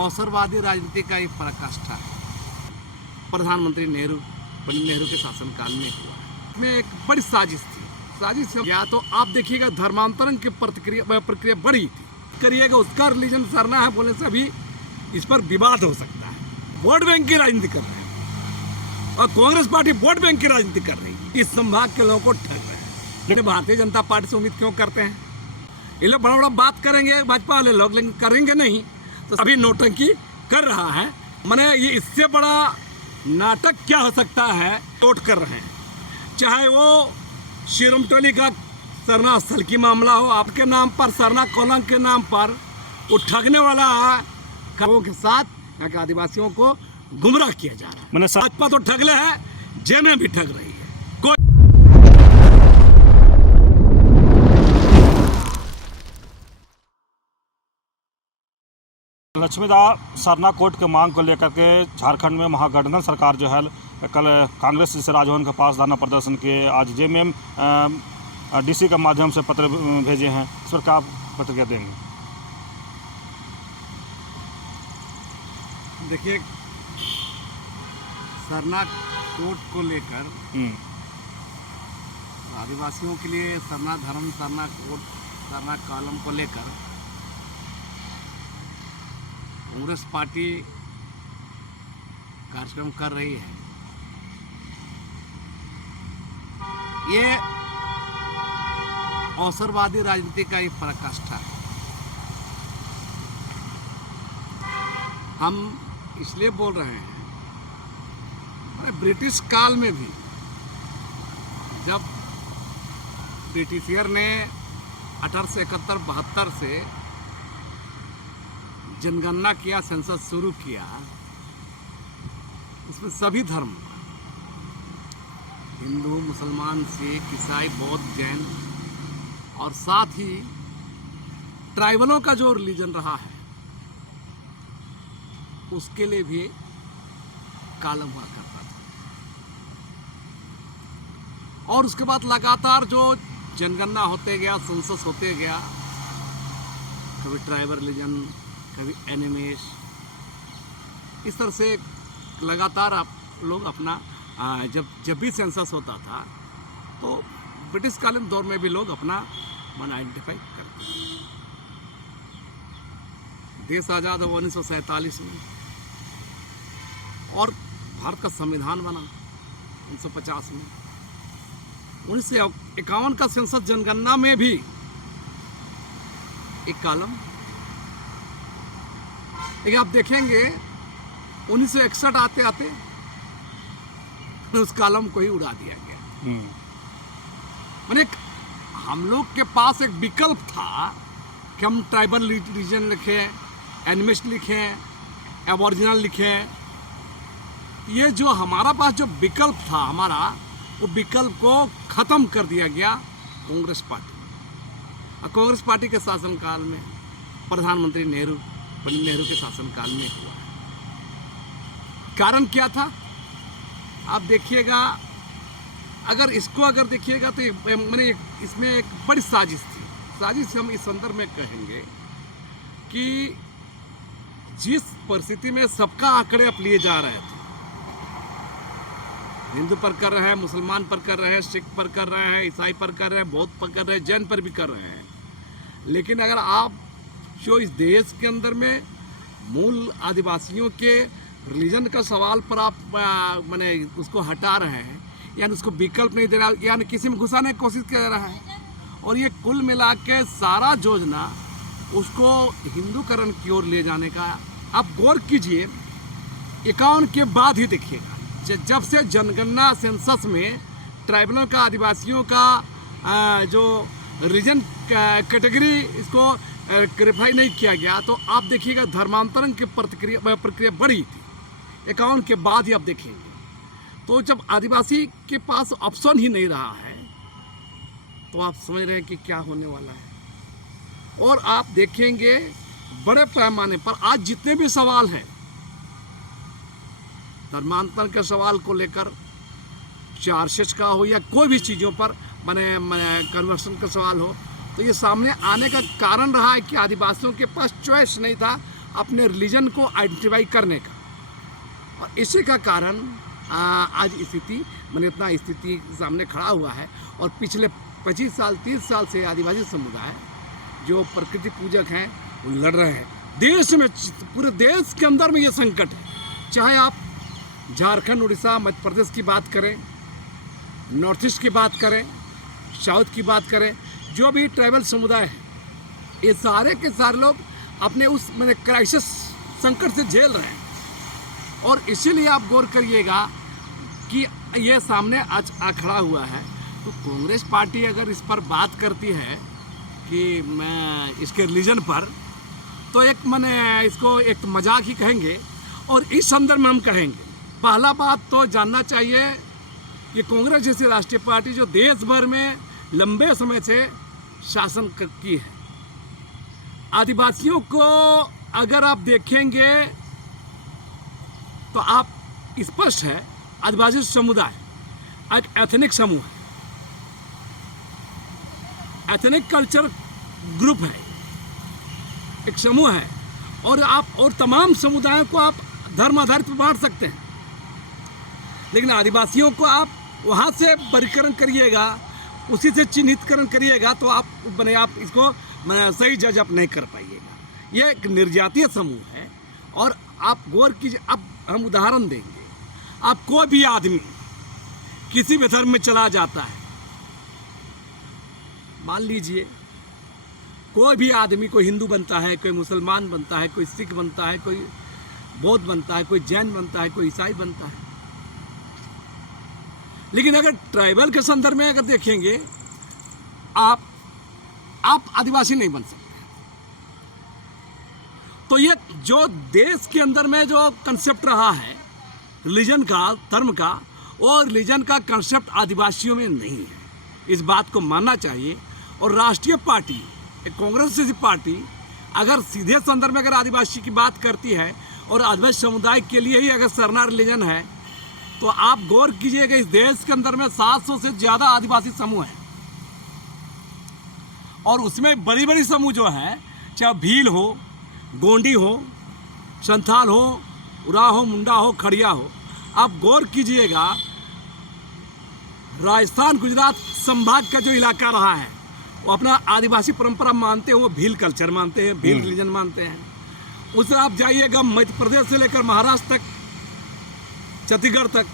अवसरवादी राजनीति का एक पराकाष्ठा है। प्रधानमंत्री नेहरू, पंडित नेहरू के शासनकाल में हुआ है। में एक बड़ी साजिश थी। साजिश या तो आप देखिएगा धर्मांतरण की प्रक्रिया बड़ी थी, करिएगा उसका रिलीजन सरना है बोलने से अभी इस पर विवाद हो सकता है। वोट बैंक की राजनीति कर रहे हैं और कांग्रेस पार्टी वोट बैंक की राजनीति कर रही है। इस संभाग के लोगों को ठग रहे हैं। लेकिन भारतीय जनता पार्टी से उम्मीद क्यों करते हैं? ये लोग बड़ा बड़ा बात करेंगे भाजपा वाले लोग, लेकिन करेंगे नहीं। तो अभी नौटंकी कर रहा है। मैंने ये इससे बड़ा नाटक क्या हो सकता है? नोट कर रहे हैं, चाहे वो शिरोमटोली का सरना स्थल की मामला हो, आपके नाम पर सरना कॉलोनी के नाम पर वो ठगने वाला लोगों के साथ यहाँ के आदिवासियों को गुमराह किया जा रहा है। मैंने भाजपा तो ठगले है, जेने भी ठग रही है। लक्ष्मीदास सरना कोर्ट के मांग को लेकर के झारखंड में महागठबंधन सरकार जो है कल कांग्रेस से राजभवन के पास धरना प्रदर्शन किए। आज जेएमएम डीसी के माध्यम से पत्र भेजे हैं। इस पर क्या प्रतिक्रिया देंगे? देखिए, सरना कोर्ट को लेकर आदिवासियों के लिए सरना धर्म, सरना कोर्ट, सरना कॉलम को लेकर कांग्रेस पार्टी कार्यक्रम कर रही है। ये अवसरवादी राजनीति का एक पराकाष्ठा है। हम इसलिए बोल रहे हैं, अरे ब्रिटिश काल में भी जब ब्रिटिशियर ने 1871-72 से जनगणना किया, सेंसस शुरू किया, उसमें सभी धर्म, हिंदू, मुसलमान, सिख, ईसाई, बौद्ध, जैन और साथ ही ट्राइबलों का जो रिलीजन रहा है उसके लिए भी कॉलम हुआ करता था। और उसके बाद लगातार जो जनगणना होते गया, सेंसस होते गया, कभी ट्राइबल रिलीजन, कभी एनिमेश, इस तरह से लगातार आप लोग अपना जब भी सेंसस होता था तो ब्रिटिश कालीन दौर में भी लोग अपना मन आइडेंटिफाई करते हैं। देश आज़ाद हुआ 1947 में और भारत का संविधान बना 1950 में। 1951 का सेंसस जनगणना में भी एक कॉलम, लेकिन आप देखेंगे 1961 आते आते उस कॉलम को ही उड़ा दिया गया। माने हम लोग के पास एक विकल्प था कि हम ट्राइबल रिलीजन लिखें, एनिमिस्ट लिखें, एबॉरिजिनल लिखें। ये जो हमारा पास जो विकल्प था हमारा, वो विकल्प को ख़त्म कर दिया गया कांग्रेस पार्टी। और कांग्रेस पार्टी के शासनकाल में प्रधानमंत्री नेहरू, पंडित नेहरू के शासनकाल में हुआ। कारण क्या था? आप देखिएगा, अगर देखिएगा तो मैंने इसमें एक बड़ी साजिश थी। साजिश हम इस संदर्भ में कहेंगे कि जिस परिस्थिति में सबका आंकड़े अब लिए जा रहे थे, हिंदू पर कर रहे हैं, मुसलमान पर कर रहे हैं, सिख पर कर रहे हैं, ईसाई पर कर रहे हैं, बौद्ध पर कर रहे हैं, जैन पर भी कर रहे हैं। लेकिन अगर आप जो इस देश के अंदर में मूल आदिवासियों के रिलीजन का सवाल पर आप माने उसको हटा रहे हैं, यानी उसको विकल्प नहीं दे रहा, यानी किसी में घुसाने की कोशिश कर रहा है, और ये कुल मिला के सारा योजना उसको हिंदूकरण की ओर ले जाने का। आप गौर कीजिए, 51 के बाद ही देखिएगा, जब से जनगणना सेंसस में ट्राइबलों का, आदिवासियों का जो रिलीजन कैटेगरी इसको क्लेरिफाई नहीं किया गया, तो आप देखिएगा धर्मांतरण की प्रक्रिया बड़ी थी। 51 के बाद ही आप देखेंगे, तो जब आदिवासी के पास ऑप्शन ही नहीं रहा है तो आप समझ रहे हैं कि क्या होने वाला है। और आप देखेंगे बड़े पैमाने पर आज जितने भी सवाल हैं धर्मांतरण के सवाल को लेकर, चार्जशीट का हो या कोई भी चीज़ों पर माने कन्वर्सन का सवाल हो, तो ये सामने आने का कारण रहा है कि आदिवासियों के पास चॉइस नहीं था। अपने रिलीजन को आइडेंटिफाई करने का। और इसी का कारण आज स्थिति मैंने इतना स्थिति सामने खड़ा हुआ है। और पिछले 25 साल 30 साल से आदिवासी समुदाय जो प्रकृति पूजक हैं वो लड़ रहे हैं। देश में, पूरे देश के अंदर में ये संकट है। चाहे आप झारखंड, उड़ीसा, मध्य प्रदेश की बात करें, नॉर्थ ईस्ट की बात करें, साउथ की बात करें, जो भी ट्राइबल समुदाय है, ये सारे के सारे लोग अपने उस मैंने क्राइसिस संकट से झेल रहे हैं। और इसीलिए आप गौर करिएगा कि ये सामने आज खड़ा हुआ है। तो कांग्रेस पार्टी अगर इस पर बात करती है कि मैं इसके रिलीजन पर, तो एक मैंने इसको एक मजाक ही कहेंगे। और इस संदर्भ में हम कहेंगे, पहला बात तो जानना चाहिए कि कांग्रेस जैसी राष्ट्रीय पार्टी जो देश भर में लंबे समय से शासन की है, आदिवासियों को अगर आप देखेंगे तो आप स्पष्ट है, आदिवासी समुदाय एक एथनिक समूह है, एथनिक कल्चर ग्रुप है, एक समूह है। और आप और तमाम समुदायों को आप धर्म आधारित पर बांट सकते हैं, लेकिन आदिवासियों को आप वहाँ से वर्गीकरण करिएगा, उसी से चिन्हितकरण करिएगा, तो आप इसको सही जज आप नहीं कर पाइएगा। ये एक निर्जातीय समूह है। और आप गौर कीजिए, अब हम उदाहरण देंगे। आप कोई भी आदमी किसी भी धर्म में चला जाता है, मान लीजिए कोई भी आदमी, कोई हिंदू बनता है, कोई मुसलमान बनता है, कोई सिख बनता है, कोई बौद्ध बनता है, कोई जैन बनता है, कोई ईसाई बनता है। लेकिन अगर ट्राइबल के संदर्भ में अगर देखेंगे, आप आदिवासी नहीं बन सकते। तो ये जो देश के अंदर में जो कंसेप्ट रहा है रिलीजन का, धर्म का, और रिलीजन का कंसेप्ट आदिवासियों में नहीं है। इस बात को मानना चाहिए। और राष्ट्रीय पार्टी, एक कांग्रेस जैसी पार्टी अगर सीधे संदर्भ में अगर आदिवासी की बात करती है और आदिवासी समुदाय के लिए ही अगर सरना रिलीजन है, तो आप गौर कीजिएगा इस देश के अंदर में 700 से ज़्यादा आदिवासी समूह हैं। और उसमें बड़ी बड़ी समूह जो है, चाहे भील हो, गोंडी हो, संथाल हो, उराव हो, मुंडा हो, खड़िया हो, आप गौर कीजिएगा राजस्थान गुजरात संभाग का जो इलाका रहा है, वो अपना आदिवासी परंपरा मानते हैं, वो भील कल्चर मानते हैं, भील रिलीजन मानते हैं। उससे आप जाइएगा मध्य प्रदेश से लेकर महाराष्ट्र तक, छत्तीसगढ़ तक,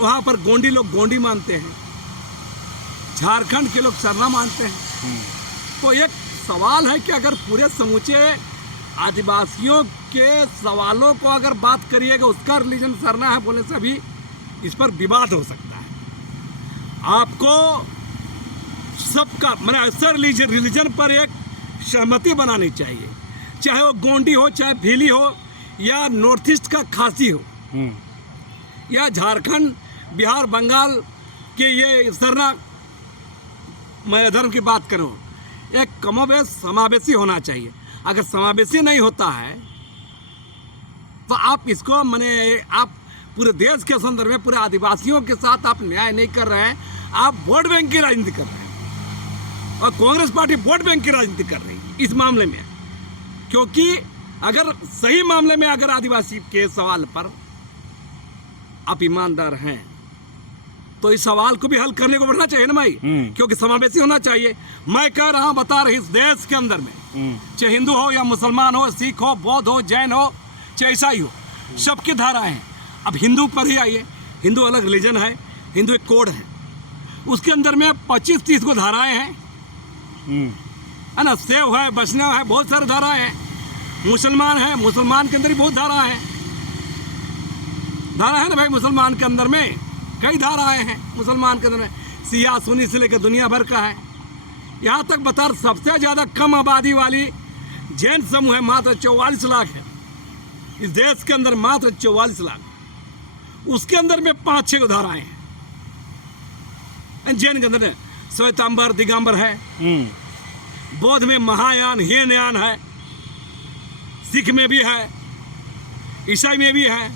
वहाँ पर गोंडी लोग गोंडी मानते हैं, झारखंड के लोग सरना मानते हैं। तो एक सवाल है कि अगर पूरे समूचे आदिवासियों के सवालों को अगर बात करिएगा, उसका रिलीजन सरना है बोलने से अभी इस पर विवाद हो सकता है। आपको सबका मैंने रिलीजन पर एक सहमति बनानी चाहिए, चाहे वो गोंडी हो, चाहे भीली हो, या नॉर्थ ईस्ट का खासी हो, या झारखंड, बिहार, बंगाल के ये सरना मैं धर्म की बात करूं, एक कमोबेश समावेशी होना चाहिए। अगर समावेशी नहीं होता है तो आप इसको आप पूरे देश के संदर्भ में पूरे आदिवासियों के साथ आप न्याय नहीं कर रहे हैं, आप वोट बैंक की राजनीति कर रहे हैं। और कांग्रेस पार्टी वोट बैंक की राजनीति कर रही है इस मामले में, क्योंकि अगर सही मामले में अगर आदिवासी के सवाल पर आप ईमानदार हैं तो इस सवाल को भी हल करने को बढ़ना चाहिए ना भाई, क्योंकि समावेशी होना चाहिए। मैं कह रहा हूं, बता रही, इस देश के अंदर में चाहे हिंदू हो या मुसलमान हो, सिख हो, बौद्ध हो, जैन हो, चाहे ईसाई हो, सबकी धाराएं हैं। अब हिंदू पर ही आइए, हिंदू अलग रिलीजन है, हिंदू एक कोड है, उसके अंदर में 25-30 को धाराएं हैं, है ना, सेव है, वैष्णव है, बहुत सारी धाराएं हैं। मुसलमान है, मुसलमान के अंदर ही बहुत धारा है ना भाई, मुसलमान के अंदर में कई धाराएं हैं। मुसलमान के अंदर में सिया सुन्नी से लेकर दुनिया भर का है। यहाँ तक बता, सबसे ज़्यादा कम आबादी वाली जैन समूह है, मात्र 44 लाख है इस देश के अंदर, मात्र 44 लाख। उसके अंदर में 5-6 धाराएं हैं जैन के अंदर। श्वेतांबर, दिगंबर है, बौद्ध में महायान, हीनयान है, सिख में भी है, ईसाई में भी है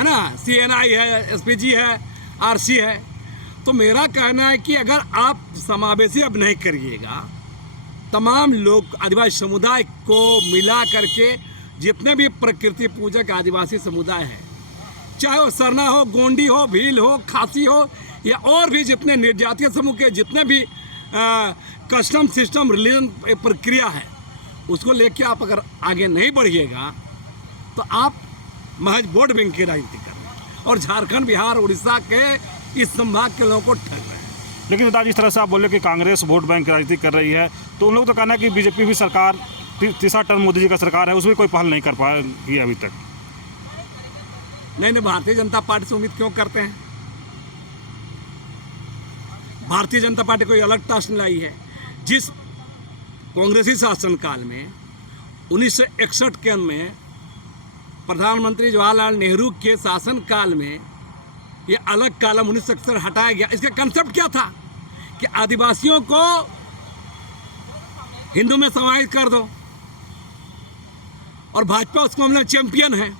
ना, CNI है, SPG है, RC है। तो मेरा कहना है कि अगर आप समावेशी अब नहीं करिएगा, तमाम लोग आदिवासी समुदाय को मिला करके जितने भी प्रकृति पूजक आदिवासी समुदाय हैं, चाहे वो सरना हो, गोंडी हो, भील हो, खासी हो, या और भी जितने निर्जातीय समूह के जितने भी कस्टम सिस्टम रिलीजन प्रक्रिया है, उसको लेके आप अगर आगे नहीं बढ़िएगा तो आप महज वोट बैंक की राजनीति कर रहे हैं और झारखंड, बिहार, उड़ीसा के इस संभाग के लोगों को ठग रहे हैं। लेकिन नेताजी, इस तरह से आप बोले कि कांग्रेस वोट बैंक की राजनीति कर रही है, तो उन लोग तो कहना है कि बीजेपी भी सरकार, तीसरा टर्म मोदी जी का सरकार है, उसमें कोई पहल नहीं कर पाई अभी तक। नहीं, भारतीय जनता पार्टी से उम्मीद क्यों करते हैं? भारतीय जनता पार्टी कोई अलग टास्क लाई है। जिस कांग्रेसी शासनकाल में 1961 के में प्रधानमंत्री जवाहरलाल नेहरू के शासनकाल में ये अलग कालम 1961 हटाया गया, इसका कंसेप्ट क्या था कि आदिवासियों को हिंदू में समाहित कर दो, और भाजपा उस मामले में चैंपियन है,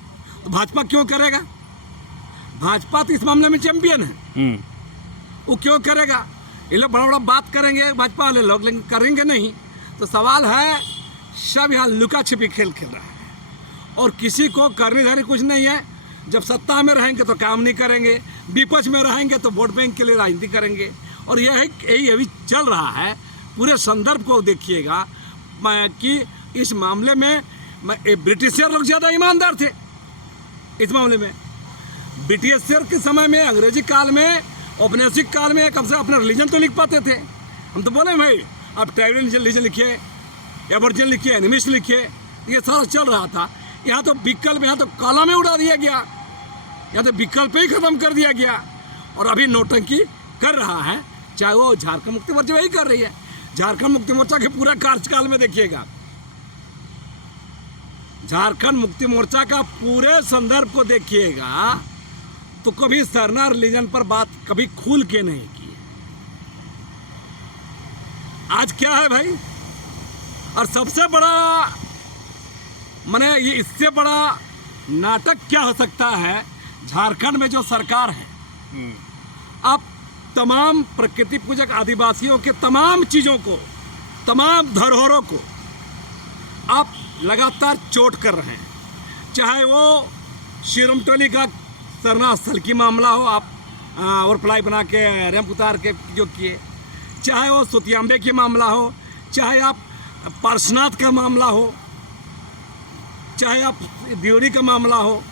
तो भाजपा क्यों करेगा? भाजपा तो इस मामले में चैंपियन है, वो क्यों करेगा? ये लोग बड़ा बड़ा बात करेंगे भाजपा वाले लोग, लेकिन करेंगे नहीं। तो सवाल है, सब यहाँ लुका छिपी खेल खेल रहा है और किसी को करनी धरनी कुछ नहीं है। जब सत्ता में रहेंगे तो काम नहीं करेंगे, विपक्ष में रहेंगे तो वोट बैंक के लिए राजनीति करेंगे, और यही अभी चल रहा है। पूरे संदर्भ को देखिएगा कि इस मामले में ब्रिटिशर लोग ज़्यादा ईमानदार थे। इस मामले में ब्रिटिशर के समय में, अंग्रेजी काल में, औपनिवेशिक काल में कम से कम अपना रिलीजन तो लिख पाते थे। हम तो बोले भाई आप ट्राइबल रिलीजन लिखिए, एबॉर्जिनल लिखिए, एनिमिस्ट लिखिए, ये सारा चल रहा था। यहाँ तो विकल्प, यहाँ तो काला में उड़ा दिया गया, यहाँ तो विकल्प ही खत्म कर दिया गया, और अभी नौटंकी कर रहा है। चाहे वो झारखंड मुक्ति मोर्चा वही कर रही है। झारखंड मुक्ति मोर्चा के पूरा कार्यकाल में देखिएगा, झारखंड मुक्ति मोर्चा का पूरे संदर्भ को देखिएगा तो कभी सरना रिलीजन पर बात कभी खुल के नहीं की। आज क्या है भाई? और सबसे बड़ा माने ये इससे बड़ा नाटक क्या हो सकता है? झारखंड में जो सरकार है, आप तमाम प्रकृति पूजक आदिवासियों के तमाम चीज़ों को, तमाम धरोहरों को आप लगातार चोट कर रहे हैं। चाहे वो शिरमटोली का सरना स्थल की मामला हो, आप ओवरफ्लाई बना के रैंप उतार के जो किए, चाहे वो सुतियांबे की मामला हो, चाहे आप पार्श्वनाथ का मामला हो, चाहे आप दियोरी का मामला हो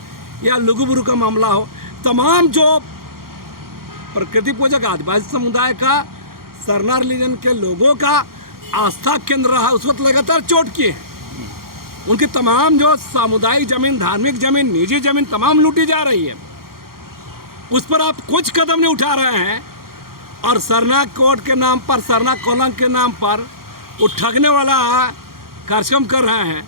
या लुगुबुरु का मामला हो, तमाम जो प्रकृति पूजक आदिवासी समुदाय का, सरना रिलीजन के लोगों का आस्था केंद्र रहा, उस वक्त लगातार चोट किए। उनकी तमाम जो सामुदायिक जमीन, धार्मिक जमीन, निजी जमीन तमाम लूटी जा रही है, उस पर आप कुछ कदम नहीं उठा रहे हैं। और सरना कोड के नाम पर, सरना कॉलोनी के नाम पर वो ठगने वाला कार्यक्रम कर रहे हैं।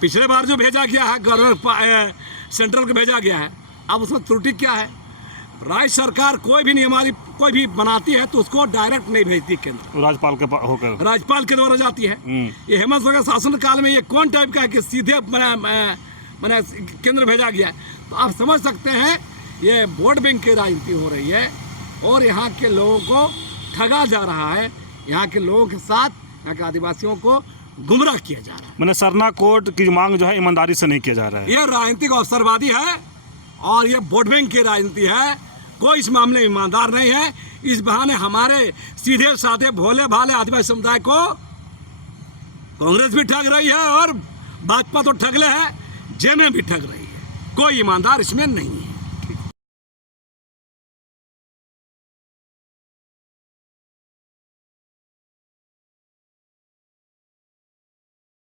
पिछले बार जो भेजा गया है गवर्नर सेंट्रल को भेजा गया है, अब उसमें त्रुटि क्या है? राज्य सरकार कोई भी नियमावली कोई भी बनाती है तो उसको डायरेक्ट नहीं भेजती केंद्र, राज्यपाल के होकर राज्यपाल के द्वारा जाती है। ये हेमंत सोरेन शासन काल में ये कौन टाइप का है कि सीधे मैंने केंद्र भेजा गया है? तो आप समझ सकते हैं ये वोट बैंक की राजनीति हो रही है और यहाँ के लोगों को ठगा जा रहा है। यहाँ के लोगों के साथ यहाँ के आदिवासियों को गुमराह किया जा रहा है। मैंने सरना कोड की मांग जो है ईमानदारी से नहीं किया जा रहा है। ये राजनीतिक अवसरवादी है और ये वोट बैंक की राजनीति है। कोई इस मामले में ईमानदार नहीं है। इस बहाने हमारे सीधे साधे भोले भाले आदिवासी समुदाय को कांग्रेस भी ठग रही है और भाजपा तो ठगले है, जेने भी ठग रही है। कोई ईमानदार इसमें नहीं है।